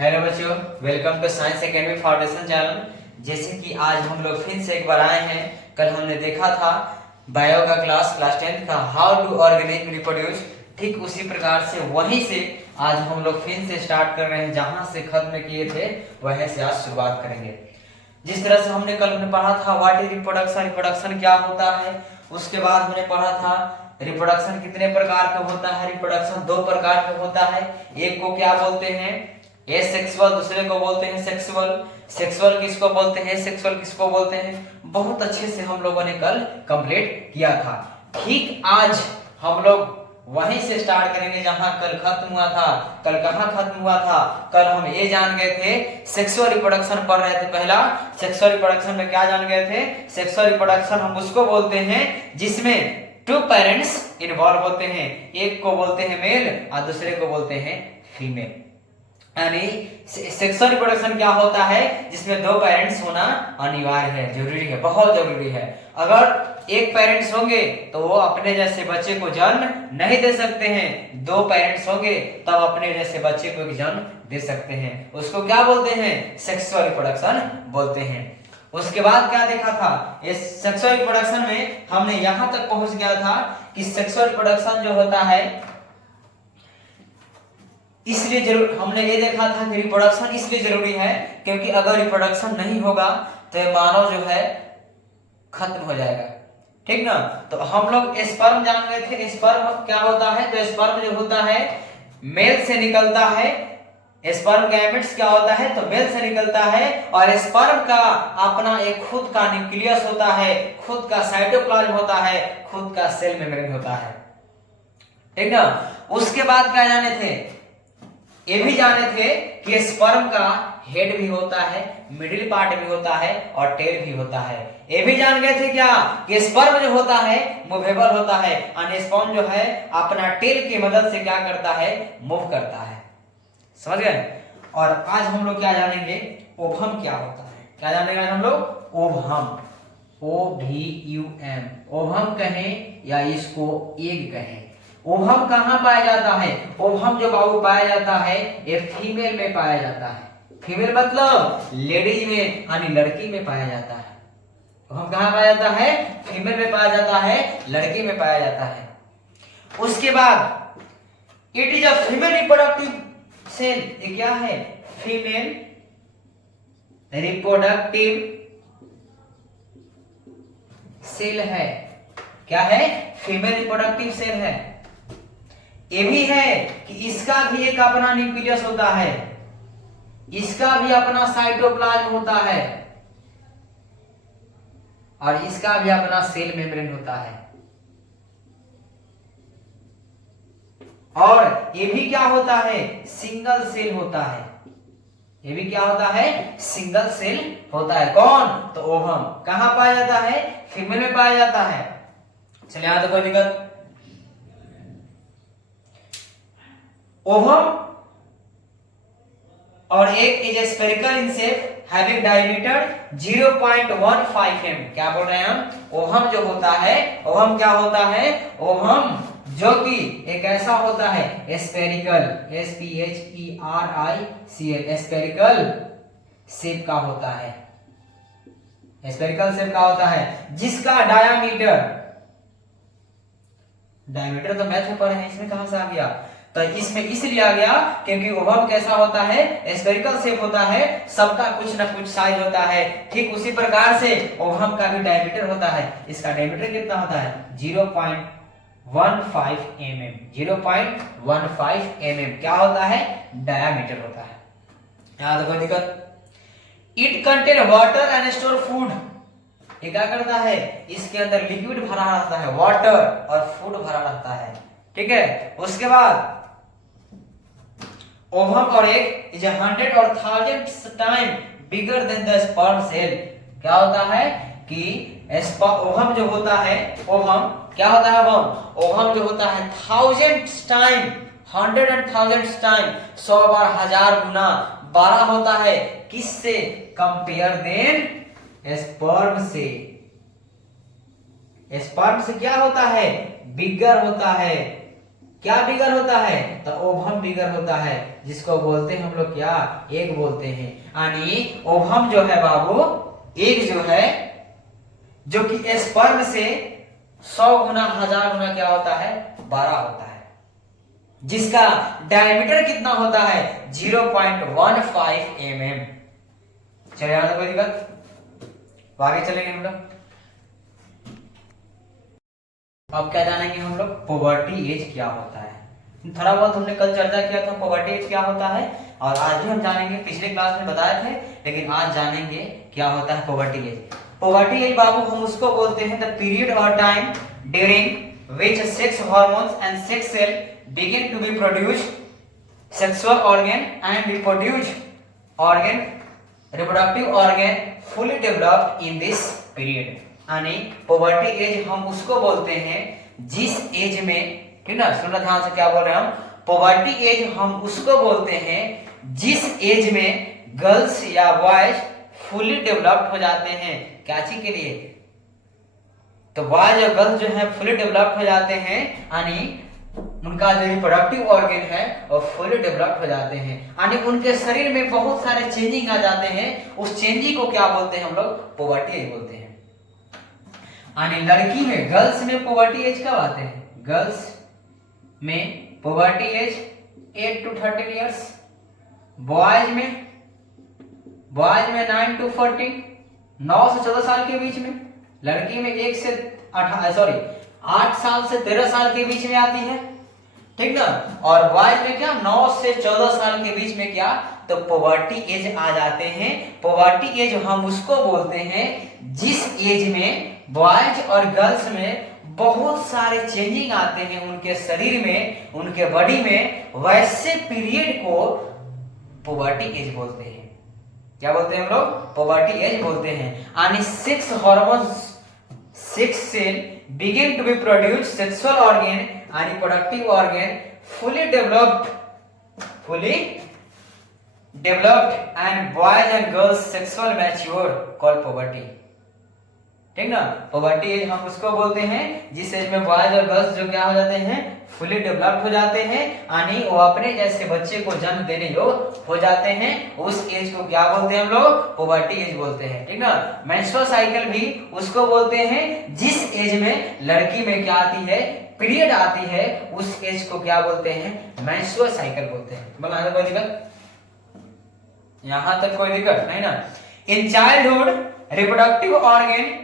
Hello बच्चों, welcome to science academy foundation channel. जैसे कि आज हम लोग फिर से एक बार आए हैं। कल हमने देखा था बायो का क्लास 10th का हाउ टू ऑर्गेनिज्म रिप्रोड्यूस। ठीक उसी प्रकार से वहीं से आज हम लोग फिर से स्टार्ट कर रहे हैं। जहां से खत्म किए थे वहीं से आज शुरुआत करेंगे। जिस तरह से हमने कल में पढ़ा था व्हाट इज रिप्रोडक्शन, रिप्रोडक्शन क्या होता है। उसके बाद हमने पढ़ा था रिप्रोडक्शन कितने प्रकार का होता है। रिप्रोडक्शन दो प्रकार का होता है। एक को क्या बोलते हैं, एसेक्सुअल, दूसरे को बोलते हैं सेक्सुअल। सेक्सुअल किसको बोलते हैं, सेक्सुअल किसको बोलते हैं। बहुत अच्छे से हम लोगों ने कल कंप्लीट किया था। ठीक आज हम लोग वहीं से स्टार्ट करेंगे जहां कल खत्म हुआ था। कल कहां खत्म हुआ था, कल हम ये जान गए थे सेक्सुअल रिप्रोडक्शन पढ़ रहे थे। पहला सेक्सुअल रिप्रोडक्शन में क्या जान गए थे, सेक्सुअल रिप्रोडक्शन हम उसको बोलते हैं जिसमें टू पेरेंट्स इन्वॉल्व होते हैं। एक को बोलते हैं मेल और दूसरे को बोलते हैं फीमेल। यानी सेक्सुअल रिप्रोडक्शन क्या होता है, जिसमें दो पेरेंट्स होना अनिवार्य है, जरूरी है, बहुत जरूरी है। अगर एक पेरेंट्स होंगे तो वो अपने जैसे बच्चे को जन्म नहीं दे सकते हैं। दो पेरेंट्स होंगे तब अपने जैसे बच्चे को जन्म दे सकते हैं। उसको क्या बोलते हैं, सेक्सुअल रिप्रोडक्शन बोलते हैं। उसके बाद क्या देखा था, इस सेक्सुअल रिप्रोडक्शन में हमने यहां तक पहुंच गया था कि सेक्सुअल रिप्रोडक्शन जो होता है इसलिए जरूर, हमने ये देखा था कि रिप्रोडक्शन इसलिए जरूरी है क्योंकि अगर रिप्रोडक्शन नहीं होगा तो मानव जो है खत्म हो जाएगा। ठीक ना। तो हम लोग स्पर्म जान गए थे। स्पर्म क्या होता है, तो स्पर्म जो होता है मेल से निकलता है। स्पर्म गैमेट्स क्या होता है, तो मेल से निकलता है। और स्पर्म का अपना एक खुद का न्यूक्लियस होता है, खुद का साइटोप्लाज्म होता है, खुद का सेल मेम्ब्रेन होता है। ठीक ना। उसके बाद क्या जाने थे, ये भी जाने थे कि स्पर्म का हेड भी होता है, मिडिल पार्ट भी होता है और टेल भी होता है। ये भी जान गए थे क्या कि स्पर्म जो होता है मूवेबल होता है और स्पर्म जो है अपना टेल की मदद से क्या करता है, मूव करता है। समझ गए। और आज हम लोग क्या जानेंगे, ओवम क्या होता है। क्या जानेंगे आज हम लोग, ओवम, OVUM, ओवम कहें या इसको एग कहें। ओवम कहाँ पाया जाता है, ओवम जो बाबू पाया जाता है ये फीमेल में पाया जाता है। फीमेल मतलब लेडीज में यानी लड़की में पाया जाता है। ओवम कहाँ पाया जाता है, फीमेल में पाया जाता है, लड़की में पाया जाता है। उसके बाद it is a female reproductive cell. ये क्या है, फीमेल रिप्रोडक्टिव सेल है। क्या है, फीमेल रिप्रोडक्टिव सेल है। ये भी है कि इसका भी एक अपना न्यूक्लियस होता है, इसका भी अपना साइटोप्लाज्म होता है और इसका भी अपना सेल मेम्ब्रेन होता है। और ये भी क्या होता है, सिंगल सेल होता है। ये भी क्या होता है, सिंगल सेल होता है। कौन, तो ओवम कहां पाया जाता है, फीमेल में पाया जाता है। चलिए यहां तो कोई दिक्कत। ओवम और एक is spherical in shape having diameter 0.15 m. क्या बोल रहे हैं हम, ओवम जो होता है, ओवम क्या होता है, ओवम जो कि एक ऐसा होता है स्फेरिकल, SPHERICL, स्फेरिकल शेप का होता है। स्फेरिकल शेप का होता है जिसका डायामीटर, डायमीटर तो मैथ में पढ़े हैं, इसमें कहां से आ गया, तो इसमें इसलिए आ गया क्योंकि ओवम कैसा होता है, स्फेरिकल शेप होता है, सबका कुछ ना कुछ साइज होता है। ठीक उसी प्रकार से ओवम का भी डायमीटर होता है। इसका डायमीटर कितना होता है, 0.15 mm। 0.15 mm क्या होता है, डायमीटर होता है। यहां तो कोई दिक्कत। It contain water and store food. ये क्या करता है, इसके अंदर लिक्विड भरा रहता है, वाटर और फूड भरा रहता है। ठीक है। उसके बाद ओवम और एग इज 100 और 1000 time bigger than the sperm cell. क्या होता है कि ओवम जो होता है, ओवम क्या होता है, ओवम जो होता है 1000 टाइम, 100 and 1000 टाइम, 100 बार, 1000 गुना बड़ा होता है। किससे, कंपेयर देन स्पर्म से। स्पर्म से क्या होता है, बिगर होता है। क्या बिगर होता है? तो ओवम बिगर होता है, जिसको बोलते हैं हम लोग क्या? एग बोलते हैं। यानी ओवम जो है बाबू, एग जो है, जो कि स्पर्म से 100 गुना 1000 गुना क्या होता है? बड़ा होता है, जिसका डायमीटर कितना होता है? 0.15 mm। चलिए आगे कोई दिक्कत? आगे चलेंगे हम लोग। अब क्या जानेंगे हम लोग? पुबर्टी एज क्या होता है। थोड़ा बहुत हमने कल चर्चा किया था पुबर्टी एज क्या होता है, और आज भी हम जानेंगे। पिछले क्लास में बताए थे, लेकिन आज जानेंगे क्या होता है पुबर्टी एज। पुबर्टी एज बाबू हम उसको बोलते हैं द पीरियड और time during which sex hormones and sex cell begin to be produce sexual organ and reproduce organ reproductive organ fully developed in this period. यानी पुबर्टी एज हम उसको बोलते हैं जिस एज में, ठीक ना, सुनना ध्यान से क्या बोल रहे हैं हम। पुबर्टी एज हम उसको बोलते हैं जिस एज में गर्ल्स या बॉयज फुली डेवलप्ड हो जाते हैं। क्या चीज के लिए? तो बॉयज और गर्ल्स जो है फुली डेवलप्ड हो जाते हैं, यानी उनका जो रिप्रोडक्टिव ऑर्गन है वो फुली डेवलप्ड हो जाते हैं, यानी उनके शरीर में बहुत सारे चेंजिंग आ जाते हैं। उस चेंजिंग को क्या बोलते हैं हम लोग? पुबर्टी एज बोलते हैं। यानी लड़की में, गर्ल्स में पुबर्टी एज कब आते हैं? गर्ल्स में puberty age 8 to 13 years, boys में 9 to 14, 9 से 14 साल के बीच में। लड़की में 8 साल से 13 साल के बीच में आती है, ठीक ना। और बॉयज में क्या? 9 से 14 साल के बीच में क्या? तो पुबर्टी एज आ जाते हैं। पुबर्टी एज हम उसको बोलते हैं जिस एज में बॉयज और गर्ल्स में बहुत सारे चेंजिंग आते हैं उनके शरीर में, उनके बॉडी में, वैसे पीरियड को पुबर्टी एज बोलते हैं। क्या बोलते हैं हम लोग? पुबर्टी एज बोलते हैं। यानी sex hormones, sex cell begin to be produce sexual organ and reproductive organ fully developed and boys and girls sexual mature called puberty। ठीक ना। पुबर्टी एज हम उसको बोलते हैं जिस एज में बॉयज और गर्ल्स जो क्या हो जाते हैं? फुली डेवलप्ड हो जाते हैं, यानी वो अपने जैसे बच्चे को जन्म देने योग्य हो जाते हैं। उस एज को क्या बोलते हैं हम लोग? पुबर्टी एज बोलते हैं, ठीक ना। मेंस्ट्रुअल साइकिल भी उसको बोलते हैं जिस एज में लड़की में क्या आती है? पीरियड आती है, उस एज को क्या बोलते हैं? मेंस्ट्रुअल साइकिल बोलते हैं। बोला कोई दिक्कत? यहां तक कोई दिक्कत नहीं ना। In childhood reproductive organ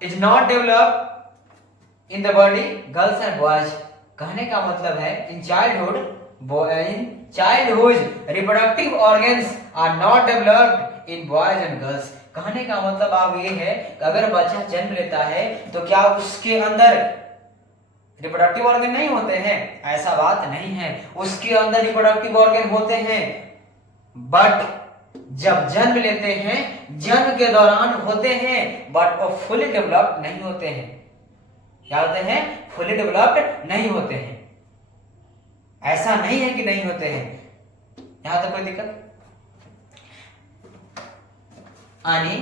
is not developed in the body girls and boys। कहने का मतलब है in childhood reproductive organs are not developed in boys and girls। कहने का मतलब आप ये है कि अगर बच्चा जन्म लेता है तो क्या उसके अंदर रिप्रोडक्टिव ऑर्गन नहीं होते हैं? ऐसा बात नहीं है, उसके अंदर रिप्रोडक्टिव ऑर्गन होते हैं, बट जब जन्म लेते हैं, जन्म के दौरान होते हैं, बट वो फुली डेवलप्ड नहीं होते हैं। क्या होते हैं? फुली डेवलप्ड नहीं होते हैं। ऐसा नहीं है कि नहीं होते हैं। यहां तक कोई दिक्कत? यानी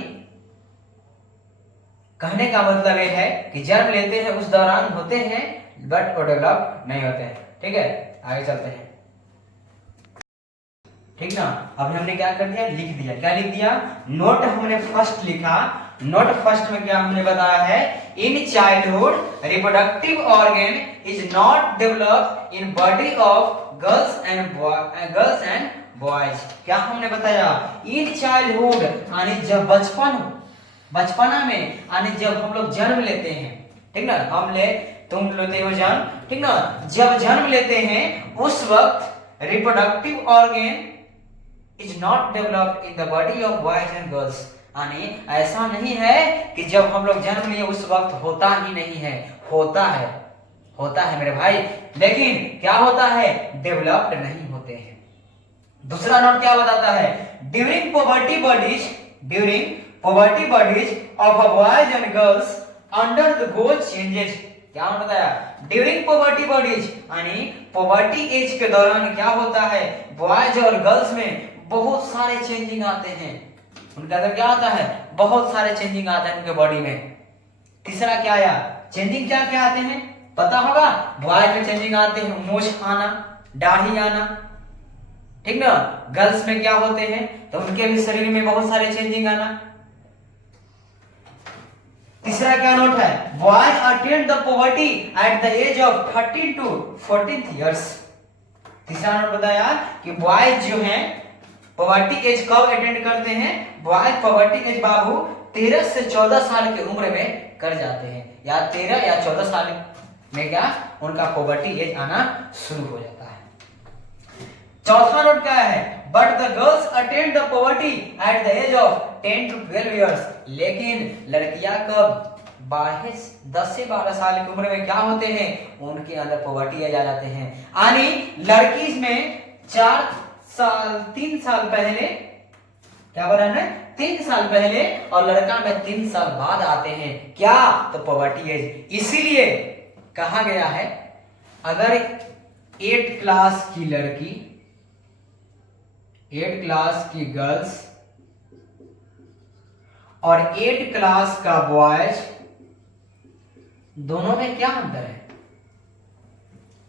कहने का मतलब यह है कि जन्म लेते हैं उस दौरान होते हैं, बट वो डेवलप्ड नहीं होते हैं। ठीक है, आगे चलते हैं, ठीक ना। अब हमने क्या कर दिया? लिख दिया। क्या लिख दिया? नोट हमने फर्स्ट लिखा। नोट फर्स्ट में क्या हमने बताया है? In childhood reproductive organ is not developed in body of girls and boys. क्या हमने बताया? इन चाइल्डहुड यानी जब बचपना में, यानी जब हम लोग जन्म लेते हैं, ठीक ना, तुम लेते हो जन्म, ठीक ना, जब जन्म लेते हैं उस वक्त reproductive organ is not developed in the body of boys and girls. यानी ऐसा नहीं है कि जब हम लोग जन्म लिए उस वक्त होता ही नहीं है, होता है मेरे भाई, लेकिन क्या होता है? डेवलप्ड नहीं होते हैं। दूसरा नोट क्या बताता है? During poverty bodies of a boys and girls undergo changes. क्या बताया? ड्यूरिंग पोवर्टी बॉडीज यानी पोवर्टी एज के दौरान क्या होता है? बॉयज और गर्ल्स में बहुत सारे चेंजिंग आते हैं। उनके अंदर क्या होता है? बहुत सारे चेंजिंग आते हैं उनके बॉडी में। तीसरा क्या आया? चेंजिंग क्या क्या आते हैं? पता होगा। बॉयज में चेंजिंग आते हैं, मूछ आना, दाढ़ी आना, ठीक ना। गर्ल्स में क्या होते हैं, तो उनके भी शरीर में बहुत सारे चेंजिंग आना। तीसरा क्या नोट है, boys attend the puberty at the age of 13 to 14 years. तीसरा नोट बताया कि बॉयज जो हैं पुबर्टी एज कब अटेंड करते हैं, बॉयज पुबर्टी एज बाबू 13 से 14 साल की उम्र में कर जाते हैं, या 13 या 14 साल में क्या उनका पुबर्टी एज आना शुरू हो जाता है। चौथा नोट क्या है, but the girls attend the puberty at the age of 10 to 12 years. लेकिन लड़कियां कब 10 से 12 साल की उम्र में क्या होते हैं, उनके अंदर पुबर्टी एज आ जाते हैं। यानी लड़की में 3 साल पहले क्या बोला हमने, 3 साल पहले, और लड़का में 3 साल बाद आते हैं क्या, तो पुबर्टी एज। इसीलिए कहा गया है अगर 8 क्लास की लड़की, 8 क्लास की गर्ल्स और 8 क्लास का बॉयज, दोनों में क्या अंतर है,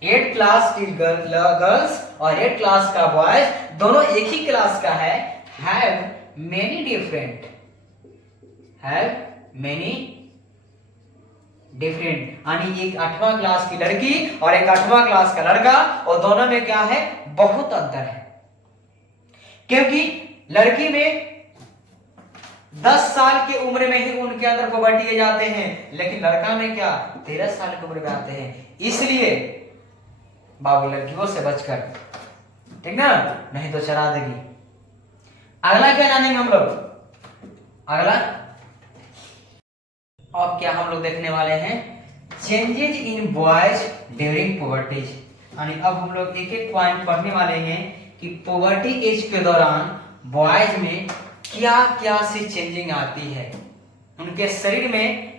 8 क्लास की गर्ल्स और 8 क्लास का बॉयज दोनों एक ही क्लास का है, हैव मेनी डिफरेंट, यानी एक 8वां क्लास की लड़की और एक 8वां क्लास का लड़का, और दोनों में क्या है, बहुत अंतर है। क्योंकि लड़की में 10 साल की उम्र में ही उनके अंदर पुबर्टी एज आते हैं, लेकिन लड़का में क्या 13 साल की उम्र में आते हैं। इसलिए बाबू लड़कियों से बचकर, ठीक ना, नहीं तो चरा देगी। अगला क्या जानेंगे हम लोग, अगला अब क्या हम लोग देखने वाले हैं, चेंजेज इन बॉयज ड्यूरिंग पुबर्टीज। यानी अब हम लोग एक एक पॉइंट पढ़ने वाले हैं कि पुबर्टी एज के दौरान बॉयज में क्या क्या सी चेंजिंग आती है, उनके शरीर में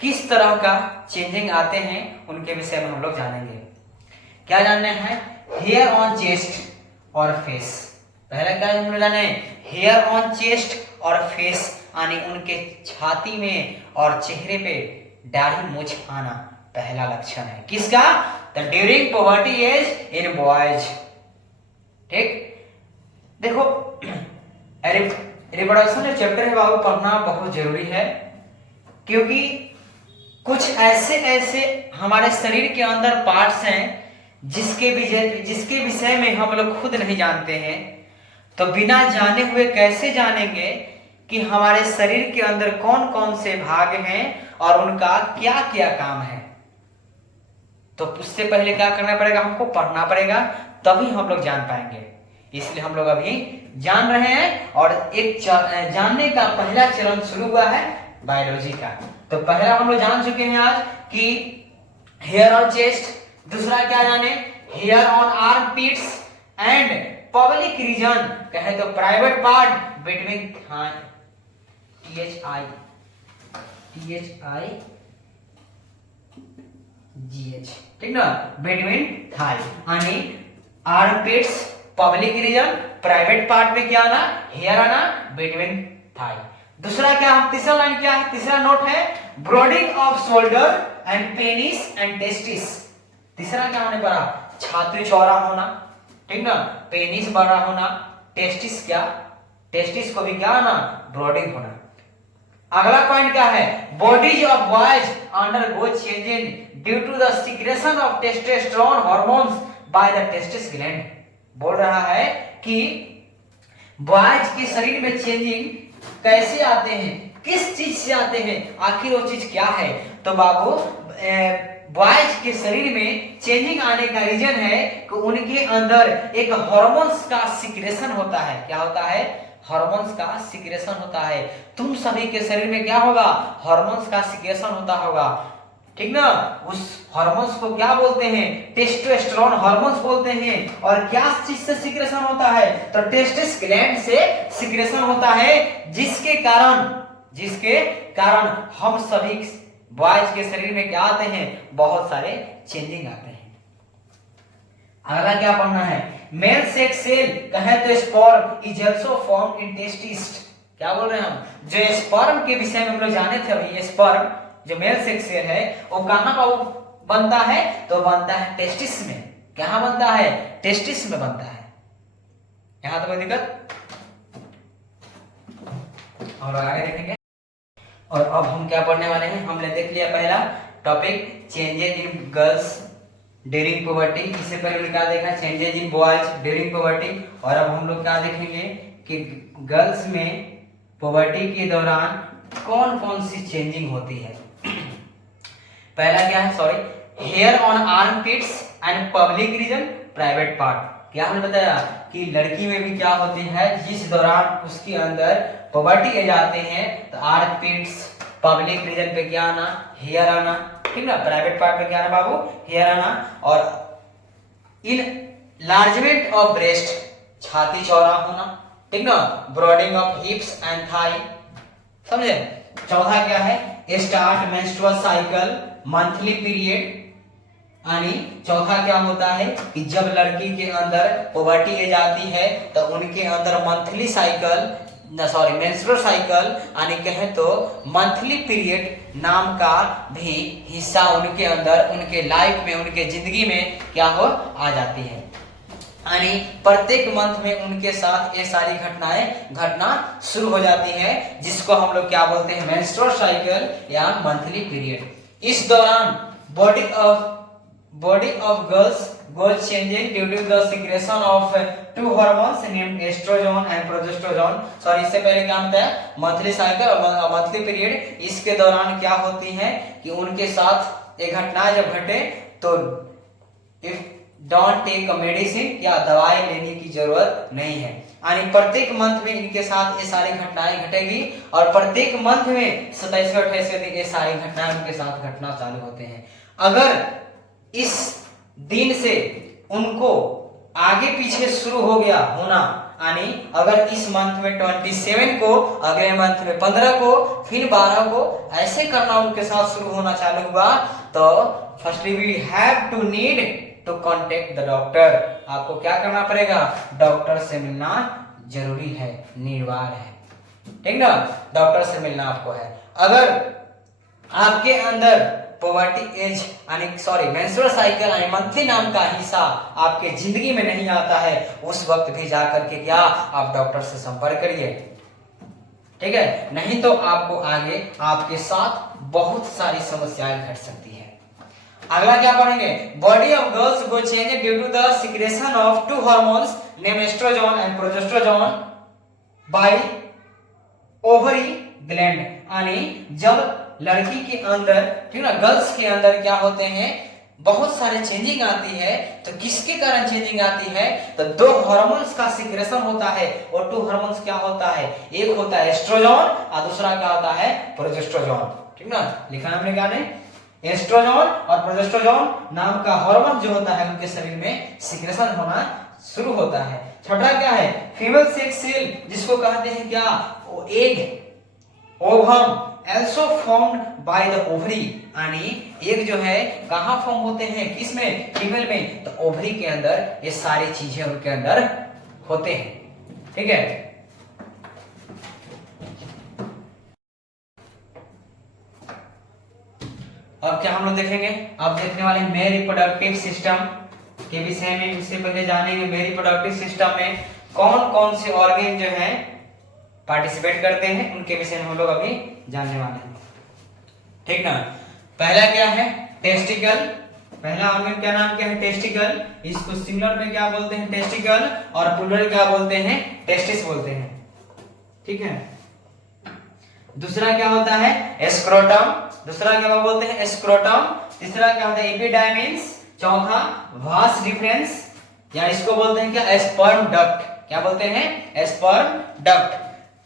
किस तरह का चेंजिंग आते हैं, उनके विषय में हम लोग जानेंगे। क्या जानना है, हेयर ऑन चेस्ट और फेस। पहला क्या हम लोग जाने, हेयर ऑन चेस्ट और फेस, यानी उनके छाती में और चेहरे पे दाढ़ी मूछ आना पहला लक्षण है किसका, the during puberty age in boys. ठीक, देखो रिप्रोडक्शन जो चैप्टर है बाबू पढ़ना बहुत जरूरी है, क्योंकि कुछ ऐसे हमारे शरीर के अंदर पार्ट्स हैं जिसके विषय में हम लोग खुद नहीं जानते हैं, तो बिना जाने हुए कैसे जानेंगे कि हमारे शरीर के अंदर कौन कौन से भाग हैं और उनका क्या क्या काम है। तो उससे पहले क्या करना पड़ेगा, हमको पढ़ना पड़ेगा, तभी हम लोग जान पाएंगे। इसलिए हम लोग अभी जान रहे हैं, और एक जानने का पहला चरण शुरू हुआ है बायोलॉजी का। तो पहला हम लोग जान चुके हैं आज कि हेयर ऑन चेस्ट, दूसरा क्या जाने, hair on armpits and public region, कहे तो प्राइवेट पार्ट बिटवीन THIGH, ठीक ना, बिटवीन थाई, यानी armpits, public region, private part में क्या आना, हेयर आना, बिटवीन थाई। दूसरा क्या, हम तीसरा लाइन क्या है, तीसरा नोट है broadening of shoulder and penis and testis. तीसरा क्या होने पड़ा, छाती चौड़ा होना, ठीक ना, पेनिस बड़ा होना, टेस्टिस क्या, टेस्टिस को भी क्या आना, ब्रॉडिंग होना। अगला पॉइंट क्या है, bodies of boys undergo changing due to the secretion of testosterone hormones by the testis gland. बोल रहा है कि बॉयज के शरीर में चेंजिंग कैसे आते हैं, किस चीज से आते हैं, आखिर वो चीज क्या है। तो बाबू बॉयज के शरीर में चेंजिंग आने का रीजन है कि उनके अंदर एक हार्मोन्स का सिक्रेशन होता है। क्या होता है, हार्मोन्स का सिक्रेशन होता है। तुम सभी के शरीर में क्या होगा, हार्मोन्स का सिक्रेशन होता होगा, ठीक ना। उस हार्मोन्स को क्या बोलते हैं, टेस्टोस्टेरोन हार्मोन्स बोलते हैं। और क्या चीज से सिक्रेशन होता है, तो टेस्टिस ग्लैंड से सिक्रेशन होता है, जिसके कारण हम सभी बॉयज के शरीर में क्या आते हैं, बहुत सारे चेंजिंग आते हैं। अगला क्या पढ़ना है, मेल सेक्स सेल कहे तो sperm is also formed in testis. क्या बोल रहे हैं हम, जो स्पर्म के विषय में हम लोग जाने थे अभी, स्पर्म जो मेल सेक्स सेल है वो कहां बनता है? तो बनता है टेस्टिस में। कहाँ बनता है? टेस्टिस में बनता है। यहाँ तो कोई दिक्कत? और आगे देखेंगे। और अब हम क्या पढ़ने वाले हैं? हमने देख लिया पहला topic changes in girls during puberty. इससे पहले हमने क्या देखा? Changes in boys during puberty. और अब हम लोग क्या देखेंगे कि गर्ल्स में पुबर्टी के दौरान कौन कौन सी चेंजिंग होती है। पहला क्या है? Sorry, hair on armpits and public region private part. क्या हमने बताया कि लड़की में भी क्या होती है, जिस दौरान उसके अंदर पुबर्टी एज आते हैं तो आर्मपिट्स, पब्लिक रीजन पे क्या आना? हेयर आना, ठीक ना। प्राइवेट पार्ट पे क्या आना बाबू? हेयर आना। और इन लार्जमेंट ऑफ ब्रेस्ट, छाती चौड़ा होना, ठीक ना। ब्रॉडिंग ऑफ हिप्स एंड थाई, समझे। चौथा क्या है? Start menstrual cycle monthly period. यानी चौथा क्या होता है कि जब लड़की के अंदर पुबर्टी एज आती है तो उनके अंदर monthly cycle, sorry menstrual cycle, यानी कहें तो मंथली पीरियड नाम का भी हिस्सा उनके अंदर, उनके लाइफ में, उनके जिंदगी में क्या हो आ जाती है। यानी प्रत्येक मंथ में उनके साथ ये सारी घटनाएं घटना शुरू हो जाती है, जिसको हम लोग क्या बोलते हैं? मेंस्ट्रुअल साइकिल या मंथली पीरियड। इस दौरान body of girls goes changing due to the secretion of two hormones named estrogen and progesterone। Sorry, इससे पहले क्या होता है? मंथली साइकिल और मंथली पीरियड। इसके दौरान क्या होती है कि उनके साथ एक घटना जब घटे तो इफ डोंट टेक मेडिसिन, या दवाई लेने की जरूरत नहीं है। यानी प्रत्येक मंथ में इनके साथ ये सारी घटनाएं घटेगी और प्रत्येक मंथ में 27वें 28वें दिन ये सारी घटनाएं उनके साथ घटना चालू होते हैं। अगर इस दिन से उनको आगे पीछे शुरू हो गया होना, यानी अगर इस मंथ में 27 को, अगले मंथ में 15 को, फिर 12 को, ऐसे करना उनके साथ शुरू होना चालू हुआ तो firstly we have to need to contact the doctor. आपको क्या करना पड़ेगा? डॉक्टर से मिलना जरूरी है, निर्वार है, ठीक ना। डॉक्टर से मिलना आपको है। अगर आपके अंदर पुबर्टी एज यानी सॉरी मेंस्ट्रुअल साइकिल यानी मंथली नाम का हिस्सा आपके जिंदगी में नहीं आता है, उस वक्त भी जाकर के क्या आप डॉक्टर से संपर्क करिए, ठीक है। नहीं तो आपको आगे आपके साथ बहुत सारी समस्याएं घट सकती है। अगला क्या पढ़ेंगे? Body of girls go change due to the secretion of two hormones name estrogen and progesterone by ovary gland. यानी जब लड़की के अंदर, ठीक ना, गर्ल्स के अंदर क्या होते हैं? बहुत सारे चेंजिंग आती है। तो किसके कारण चेंजिंग आती है? तो दो हार्मोन्स का सिक्रेशन होता है। और टू हार्मोन्स क्या होता है? एक होता है एस्ट्रोजन और दूसरा क्या होता है? प्रोजेस्टेरोन, ठीक ना। लिखा हमने क्या ने? एस्ट्रोजन और प्रोजेस्टेरोन नाम का हार्मोन जो होता है उनके शरीर में सिक्रेशन होना शुरू होता है। छठा क्या है? फीमेल सेक्स सेल, जिसको कहते हैं क्या? Egg, ovum also formed by the ovary। यानी एग जो है कहाँ फॉर्म होते हैं? किसमें? फीमेल में। तो ओवरी के अंदर ये सारी चीजें उनके अंदर होते हैं, ठीक है। अब क्या हम लोग देखेंगे? अब देखने वाले मेल रिप्रोडक्टिव सिस्टम के विषय में। इससे पहले जानेंगे मेल रिप्रोडक्टिव सिस्टम में कौन कौन से ऑर्गन जो है पार्टिसिपेट करते हैं, उनके विषय में हम लोग अभी जानने वाले हैं, ठीक ना। पहला क्या है? टेस्टिकल। पहला ऑर्गन क्या नाम क्या है? टेस्टिकल। इसको सिंगुलर में क्या बोलते हैं? टेस्टिकल। और प्लूरल क्या बोलते हैं? टेस्टिस बोलते हैं, ठीक है। दूसरा क्या होता है? स्क्रोटम। दूसरा क्या बोलते हैं? स्क्रोटम। तीसरा क्या होता है? एपिडाइमिस। चौथा वास डिफरेंस, या इसको बोलते हैं क्या? Sperm duct. क्या बोलते हैं? Sperm duct.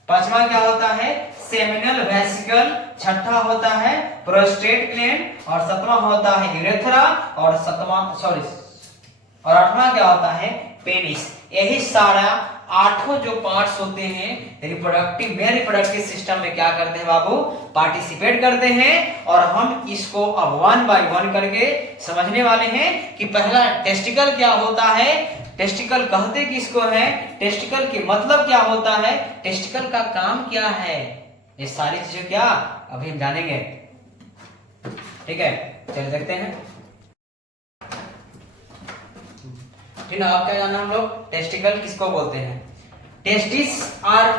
पांचवा क्या होता है? Seminal vesicle. छठा होता है प्रोस्टेट ग्लैंड। और सातवां होता है यूरेथ्रा। और आठवां क्या होता है? पेनिस। यही सारा आठों जो पार्ट्स होते हैं मेल रिप्रोडक्टिव सिस्टम में क्या करते हैं बाबू? पार्टिसिपेट करते हैं। और हम इसको अब 1 बाय 1 करके समझने वाले हैं कि पहला टेस्टिकल क्या होता है, टेस्टिकल कहते किसको है, टेस्टिकल के मतलब क्या होता है, टेस्टिकल का काम क्या है, ये सारी चीजें क्या अभी हम जानेंगे, ठीक है। चलिए देखते हैं। ठीक है। अब क्या जानना हम लोग, टेस्टिकल किसको बोलते हैं। Testis are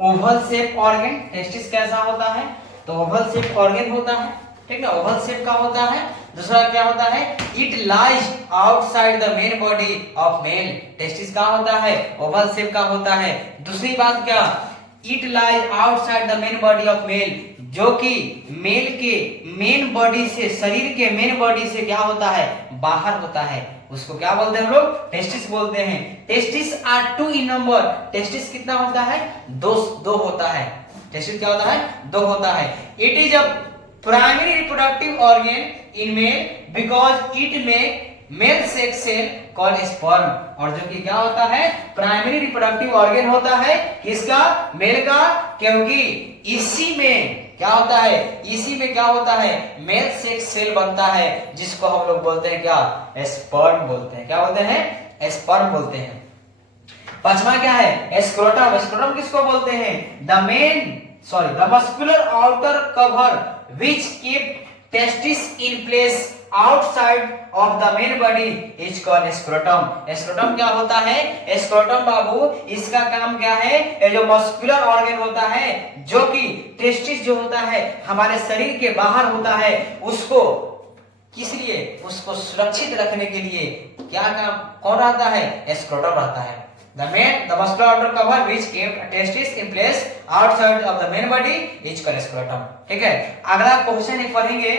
oval shape organ. Testis कैसा होता है, तो ओवल शेप ऑर्गन होता है, ठीक ना, ओवल शेप का होता है। दूसरा क्या होता है, it lies outside the main body of male. Testis का होता है, ओवल शेप का होता है। दूसरी बात क्या, it lies outside the main body of male, जो कि मेल के मेन बॉडी से, शरीर के मेन बॉडी से क्या होता है, बाहर होता है। उसको क्या बोलते हैं हम लोग, टेस्टिस बोलते हैं। Testis are 2 in number. Testis कितना होता है, दो होता है। टेस्टिस क्या होता है, 2 होता है। It is a primary reproductive organ in male because it में male sex cell called sperm. और जो कि क्या होता है, प्राइमरी रिप्रोडक्टिव ऑर्गन होता है किसका, मेल का, क्योंकि इसी में क्या होता है, इसी में क्या होता है, मेल सेक्स सेल बनता है, जिसको हम लोग बोलते हैं क्या, स्पर्म बोलते हैं। क्या बोलते हैं, स्पर्म बोलते हैं। पांचवा क्या है, स्क्रोटम। स्क्रोटम किसको बोलते हैं, the muscular outer cover which keep testis in place outside of the main body is called scrotum. Scrotum क्या होता है, स्क्रोटम बाबू इसका काम क्या है, ये जो मस्कुलर ऑर्गन होता है, जो कि टेस्टिस जो होता है हमारे शरीर के बाहर होता है, उसको किस लिए, उसको सुरक्षित रखने के लिए क्या काम, कौन रहता है, स्क्रोटम रहता है। the muscular outer cover which kept testis in place outside of the main body is called scrotum। ठीक है। अगला क्वेश्चन है पढ़ेंगे,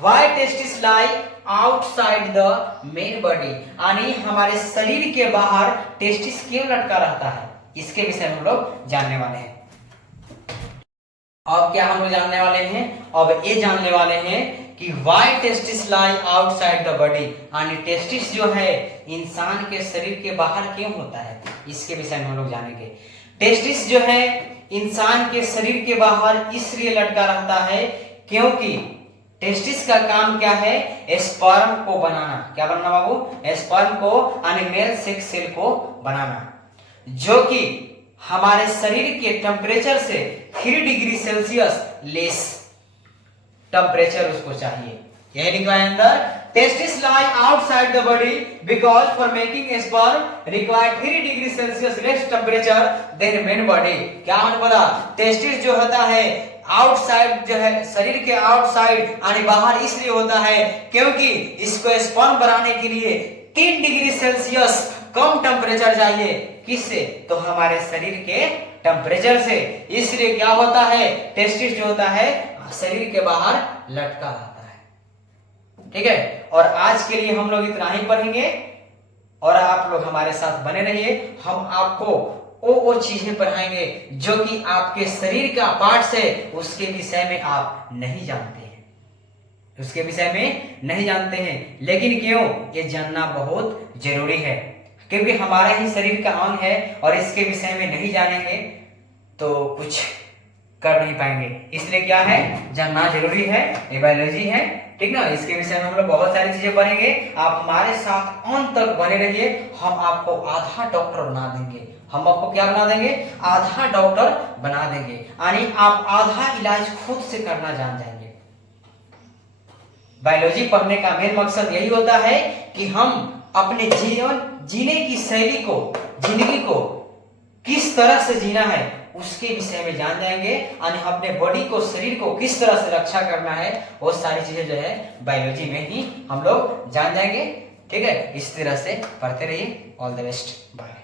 why testis lie outside the main body, यानी हमारे शरीर के बाहर टेस्टिस क्यों लटका रहता है, इसके विषय में हम लोग जानने वाले हैं। अब क्या हम लोग जानने वाले हैं, अब ये जानने वाले हैं कि why testis lie outside the body, यानी टेस्टिस जो है इंसान के शरीर के बाहर क्यों होता है, इसके विषय में हम लोग जानेंगे। टेस्टिस जो है इंसान के शरीर के बाहर इसलिए लटका रहता है क्योंकि टेस्टिस का काम क्या है, स्पर्म को बनाना। क्या बनाना बाबू, स्पर्म को, यानी मेल सेक्स सेल को बनाना, जो कि हमारे शरीर के टेम्परेचर से 3 डिग्री सेल्सियस लेस टेम्परेचर उसको चाहिए। यही लिखा है अंदर, testis lie outside the body because for making sperm require 3 degree Celsius less temperature than main body. क्या हमने बोला, टेस्टिस जो होता है आउटसाइड, जो है शरीर के आउटसाइड यानी बाहर इसलिए होता है क्योंकि इसको स्पर्म बनाने के लिए 3 डिग्री सेल्सियस कम टेम्परेचर चाहिए। किससे, तो हमारे शरीर के टेम्परेचर से। इसलिए क्या होता है, टेस्टिस जो होता है शरीर के बाहर लटका रहता है। ठीक है। और आज के लिए हम लोग इतना ही पढ़ेंगे और आप लोग हमारे साथ बने रहिए। हम आपको वो चीजें पढ़ाएंगे जो कि आपके शरीर का पार्ट है, उसके विषय में आप नहीं जानते हैं, उसके विषय में नहीं जानते हैं। लेकिन क्यों, ये जानना बहुत जरूरी है, क्योंकि हमारा ही शरीर का अंग है और इसके विषय में नहीं जानेंगे तो कुछ कर नहीं पाएंगे। इसलिए क्या है, जानना जरूरी है, ये बायोलॉजी है। ठीक ना, इसके विषय में हम लोग बहुत सारी चीजें पढ़ेंगे। आप हमारे साथ अंत तक बने रहिए। हम आपको आधा डॉक्टर बना देंगे। हम आपको क्या बना देंगे, आधा डॉक्टर बना देंगे, यानी आप आधा इलाज खुद से करना जान जाएंगे। बायोलॉजी पढ़ने का मेन मकसद यही होता है कि हम अपने जीवन जीने की शैली को, जिंदगी को किस तरह से जीना है उसके विषय में जान जाएंगे, यानी अपने बॉडी को, शरीर को किस तरह से रक्षा करना है, वो सारी चीजें जो है बायोलॉजी में ही हम लोग जान जाएंगे। ठीक है, इस तरह से पढ़ते रहिए। All the best, bye.